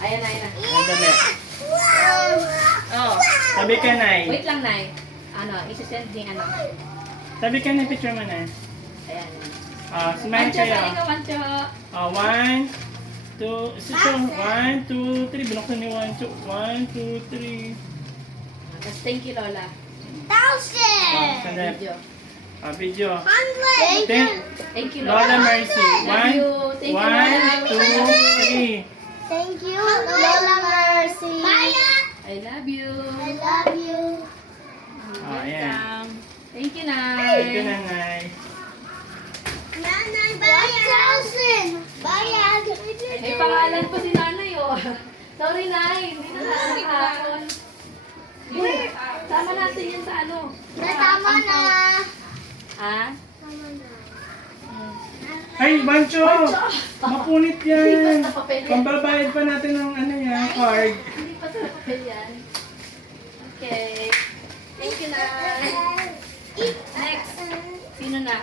Ayan na. Madali. Oh. Sabi ka, Nay. Wait lang, nay. Isi-send ni Sabi ka na, picture mo na. Ayan. Smile Wancho, kayo. balik ka, Wancho. 1, 2, 1, 2, 3. Binuksan ni 1, 2, 3. Tapos thank you, Lola. 1,000! Sandali. Video. Video. 100! Thank you, Lola. Lola Mercy. Love you. Thank you, Lola. 1, 2, 3. Thank you, Lola Mercy. Maya! I love you. I love you. Ayan. Thank you, Thank you, Nay. nanay. Nanay, bayad! 1,000! Bayad! May pangalan pa si nanay, oh. Sorry, Nay. Hindi na natin hapon. Sama natin yan sa ano. Tama na! Ha? Tama na. Ay, Bancho! Mapunit yan. Hindi pa sa papel yan. Pambabayad pa natin ng card. Hindi pa sa papel yan. Okay. Thank you, Nay. Next. Sino na?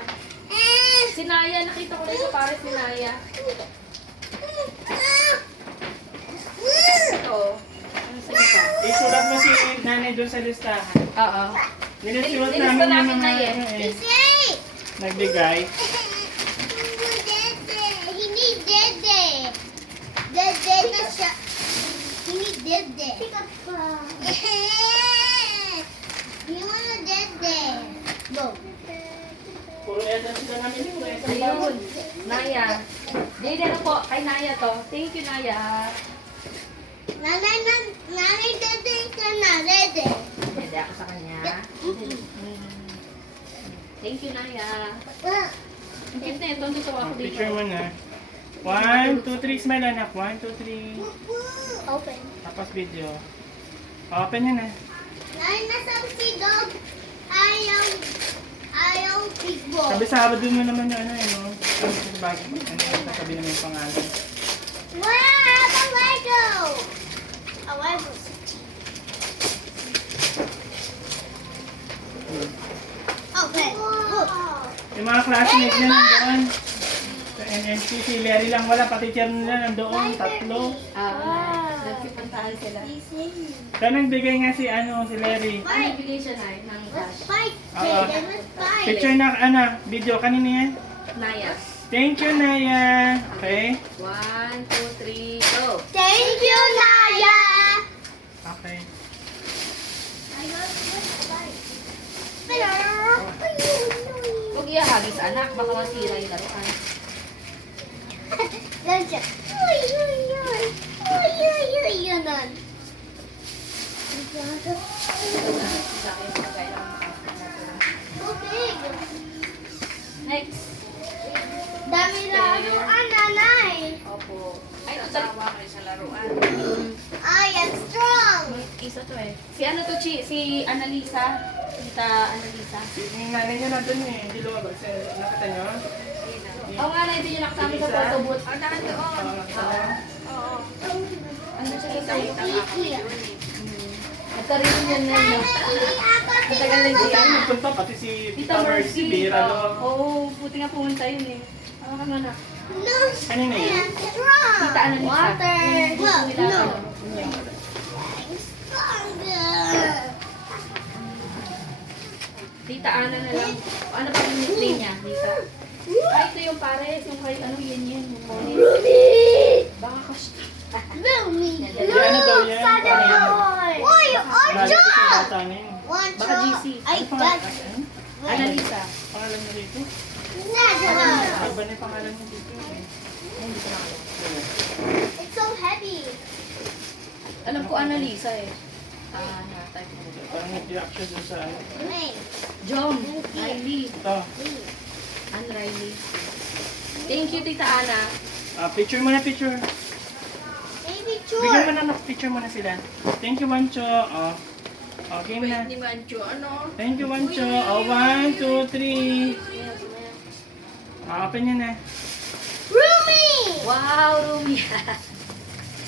Si Naya. Nakita ko dito pare si Naya. Ito. Ano sa isa? Isulat mo si nanay doon sa listahan. Oo. Nilisulat Nilista namin namin yung na mga yan. nagbigay. Hindi dede. Dede na siya. Hindi dede. You wanna dede. Go. Puro edad sila namin yung Ayun. Naya. Dede na po. Kay Naya to. Thank you, Naya. Nanay dede ka na. Dede. Dede ako sa kanya. Thank you, Naya. Ang cute na ito. Ang gusto ko ako dito. Picture mo na. 1, 2, 3. Smile anak. 1, 2, 3. Open. Tapos video. Open yun na. Nanay nasabi si Dog. Ayaw big ball. Sabi Sabado mo naman yung ano. Ano yung sasabi naman yung pangalan. Wow, the Lego! A Lego. Okay, look. Yung mga classmates niya nandoon. Sa NNC, si Larry lang wala. Pati chair nila nandoon. 3. Nagpipuntahan sila. Kaya nagbigay nga si Larry. Ano bigay siya, Nay? Ng Let's cash? fight. Oo. Let's fight. Picture na, video. Kanina yan. Naya. Thank you, Naya. Okay? 1, 2, 3, go! Thank you, Naya. Okay. Huwag ihagis, anak. Baka masira yung laruan. Yan siya. Uy, uy, uy. Uy, uy, uy, yun. So big. Next. Dami laruan, nanay. Opo. Ay, tawa kayo sa laruan. I am strong. Isa to eh. Si ano to, Chi? Si Annalisa. Tita Annalisa. Yung nanay niya nandun eh. Hindi lumabas. Nakita niyo? Oo nga na, hindi nyo nakasama sa photo booth. Oo, nakita niyo? Oo. Ano siya sa Iki. Nagka-reunion na yun. Ako Ang tagal na Buti hindi. ang nagpunta pati si Tita Mercy. Bira doon. Oo, buti nga pumunta yun eh. Ano ka na? No, Kanina I yun? am strong. Tita Annalisa. Water. Gusto nila No. ano. I'm stronger. Tita Ana na lang. Ano ba yung nickname niya? Tita. Ay, ito yung pares. Yung kay ano yan. Yung morning. Baka kasi. Lumi. Yan, ano daw yan? Sada boy. Uy, Lalo Ojo. kasi yung bata na yun. Baka GC. Ay, Ano bad. pangalan? Annalisa. Pangalan mo dito? Sada. Iba na yung pangalan mo dito. Ay, hindi ko nakala. It's so heavy. Alam ko Annalisa eh. Type mo. Parang nag-react siya dun sa ano. Wait. Jom, Riley, Ito. Ann Riley. Thank you, Tita Ana. Picture mo na, picture. Baby Bigyan mo chore. na, picture mo na sila. Thank you, Wancho. Game na. Ni Mancho, ano? Thank you, Wancho. 1, 2, 3. Open niya na. Rumi. Wow, Rumi.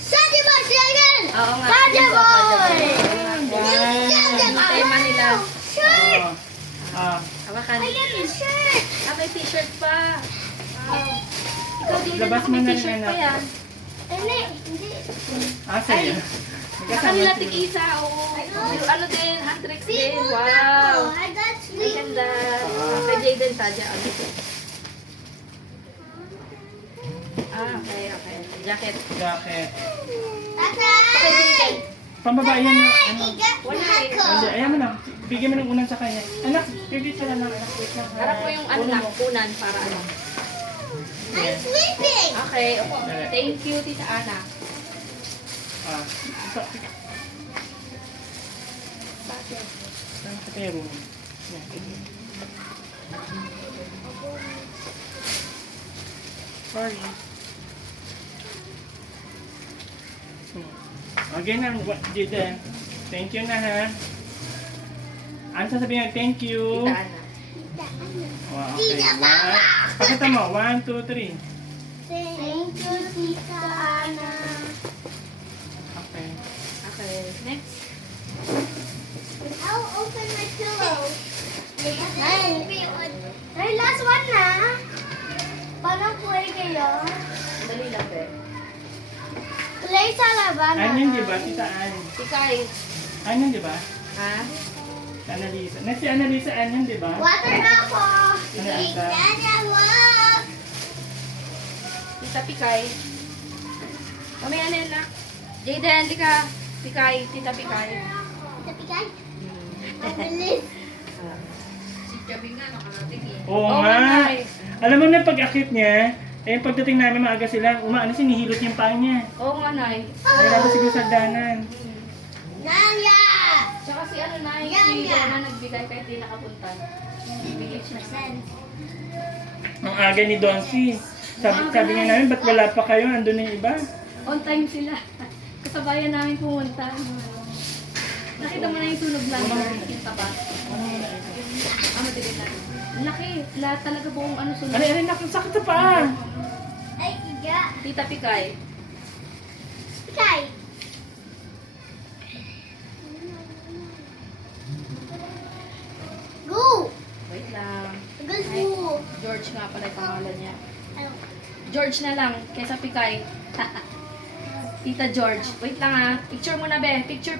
Shady boy, Dragon. Oo nga. Shady yun po, boy. Wow. Shady boy. Tema nila. Shirt. Hawakan. I got a shirt. May t-shirt pa. Wow. Ikaw din Labas ako mo may na t-shirt rin, pa anak. yan. Hindi. Hindi. Sa'yo. Nakanila tig-isa, oo. Ano din, handrex din. Wow. I got Ang sweet. ganda. Kay Jaden Tadya. Okay. Jacket. Jacket. Tatay. Pambabae yan yung ano. I got Wala eh. Hindi, Marco. ayan mo na. Bigyan mo ng unan sa kanya. Anak, pipicture na lang. Anak, wait lang. Harap mo yung ano Ulo lang, mo. kunan para ano. I'm sleeping. Okay. Thank you, Tita Ana. Saan sa kayo room? Yan, sige. Sorry. Okay na, Jide. Thank you na ha. Ano sasabihin nga, thank you. Tita Ana. Wow, okay. Pakita mo, 1, 2, 3. Thank you, Tita Ana. Okay. Okay. Next. I'll open my pillow. Hey, last one na. Paano play kayo? Dali lang, be. Play sa labanan. Anyan, di ba? Tita Ann. Tikay. Anyan, di ba? Ha? Annalisa. Next si Annalisa, Anyan, di ba? Water na ako. Ano, Anta? Nana, walk. Tita Pikay. Mamaya na yan na. Jaden, di ka. Pikay. Tita Pikay. Tita Pikay. Mabilis. Oo Oo nga. nga eh. Alam mo na pag-akit niya, pagdating namin maaga sila, umaano sinihilot yung paa niya. Oo nga, Nay. Nahirapan siguro sa danan. Nanya. Tsaka si ano, Nay. Yan, Si yan. Donna nagbigay kahit di nakapunta. Bigay siya. Ang aga ni Donsi. Sabi nga namin, ba't wala pa kayo? Andun na yung iba. On time sila. Kasabayan namin pumunta. Nakita mo na yung sunog lang. Yung tapat. Matigas na. Ang laki. Lahat talaga buong ano sunog. Aray, sakit sa paa. Ay, iga. Tita Pikay. Pikay. Go. Wait lang. Go. George nga pala yung pangalan niya. Ano? George na lang, kaysa Pikay. Tita George. Wait lang ah. Picture mo na, be. Picture.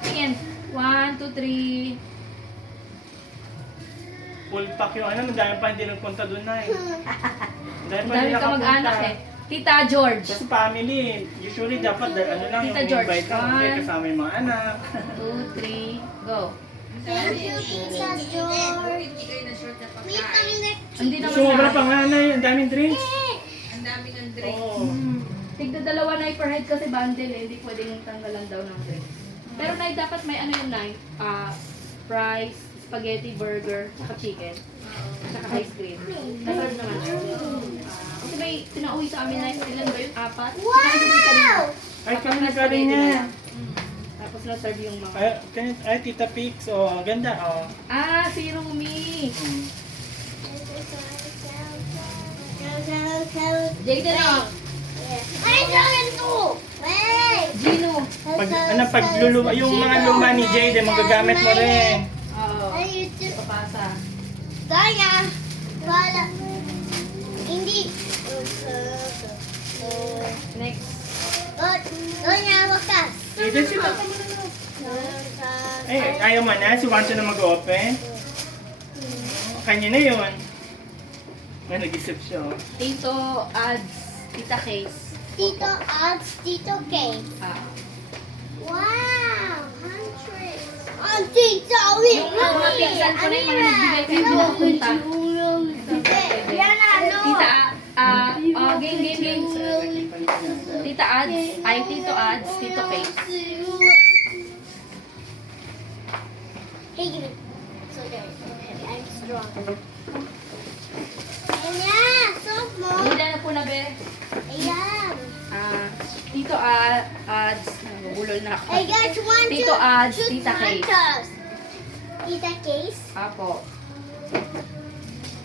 Tingin. 1, 2, 3. Full pack yung ano, madami pa hindi nagpunta doon na eh. Madami Ang pa dami hindi ka mag-anak nakapunta. eh. Tita George. Kasi family, usually dapat ano lang Tita yung George, invite lang, kasi one. kasama yung mga anak. 2, 3, go. Thank you, Tita George. May pangit. Hindi naman Sobra na. pa nga na ang daming drinks. Ang dami ng drink. Oo. Tigda dalawa na per head kasi bundle eh. Hindi pwedeng tanggalan daw ng drink. Pero Nay, dapat may ano yun, Nay? Fries, spaghetti, burger, saka chicken. Saka ice cream. Naserve naman. Kasi may pinauwi sa amin na ilan ba yun? 4? Wow! Ay, kami nagaling niya. Tapos na-serve yung mga... Ay, Tita Pix, oh, ganda, oh. Si Rumi! Jaden oh! Ay, Dragon 2! Wait! Gino! Pagluluma, yung mga luma ni Jade, magagamit mo rin. Oo. Ay, ito. Papasa. Daya! Wala. Hindi. Next. Daya, wakas. Jade, sila. Ay, ayaw mo na, si Wancho na mag-open. Kanya na yun. May nag-isip siya, oh. Tito Ads. Tita Case. Tito Odds, Tito Cake. Wow! 100. Ang tita, wait, Yung mga pinsan ko na yung mga nagbigay kayo hindi nakapunta. Yan ano? Tita, game. Tita Ads, ay Tito Ads, Tito Case. Nabulol na ako. I got one, Tito two, Ads, shoot Tita Kay. monsters. Tita Case. Apo.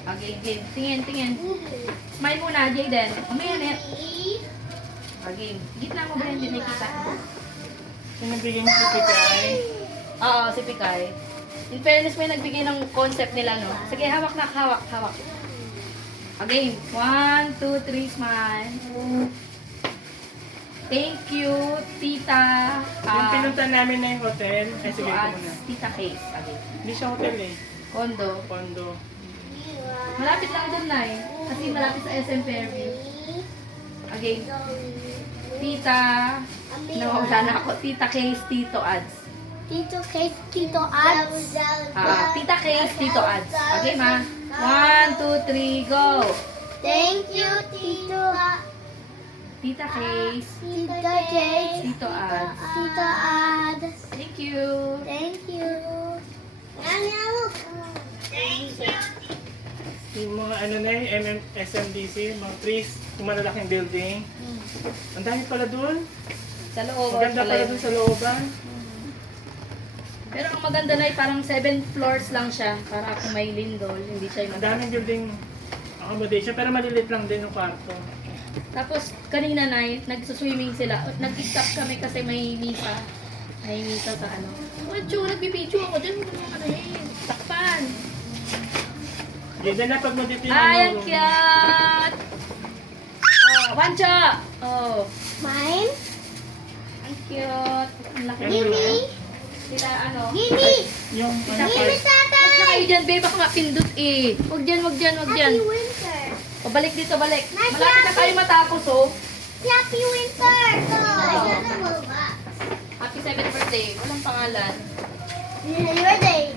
Okay, game. Tingin. Smile muna, Jayden. Mamaya na. Okay. Gitna mo ba yung nakikita? Sino bigyan mo si Pikay? Oo, si Pikay. In fairness, may nagbigay ng concept nila, no? Sige, hawak na, hawak. Okay, 1, 2, 3, smile. Thank you, Tita. Yung pinunta namin na yung hotel. Ay, sige, ito At muna. Tita Case. Okay. Hindi siya hotel eh. Kondo. Condo. Malapit lang doon, Nay. Kasi malapit sa SM Fairview. Okay. Tita. Nawawala na ako. Tita Case, Tito Ads. Tito Case, Tito Ads. Tita Case, Tito Ads. Okay, ma. 1, 2, 3, go. Thank you, Tito. Tita Case, Tito Case. Tito Ads. Tito Ads. Thank you. Thank you. Thank you. Yung mga ano na yung SMDC, mga trees, yung malalaking building. Ang dami pala doon. Sa loob. Maganda pala doon sa looban. Pero ang maganda na parang 7 floors lang siya. Para kung may lindol, hindi siya yung Ang daming building accommodation, pero malilit lang din yung kwarto. Tapos, kanina night, nagsuswimming sila. Nag-stop kami kasi may misa. May misa sa ano. Wacho, nagbibidyo ako dyan. Ano eh, takpan. Ganda na pag mo dito yung Ay, ano, ang cute! Oh, Wancho! Oh, Mine? ang cute. Ang laki. Gimme. Sila, ano. Gimme. yung ano, Gimme, Gimme, Huwag na tatay. kayo dyan, babe. Baka mapindot eh. Huwag dyan. Happy winter. O, balik dito, balik. Nice, Malapit na happy. tayo matapos, oh. Happy winter. Happy 7th birthday. Walang pangalan. Your day.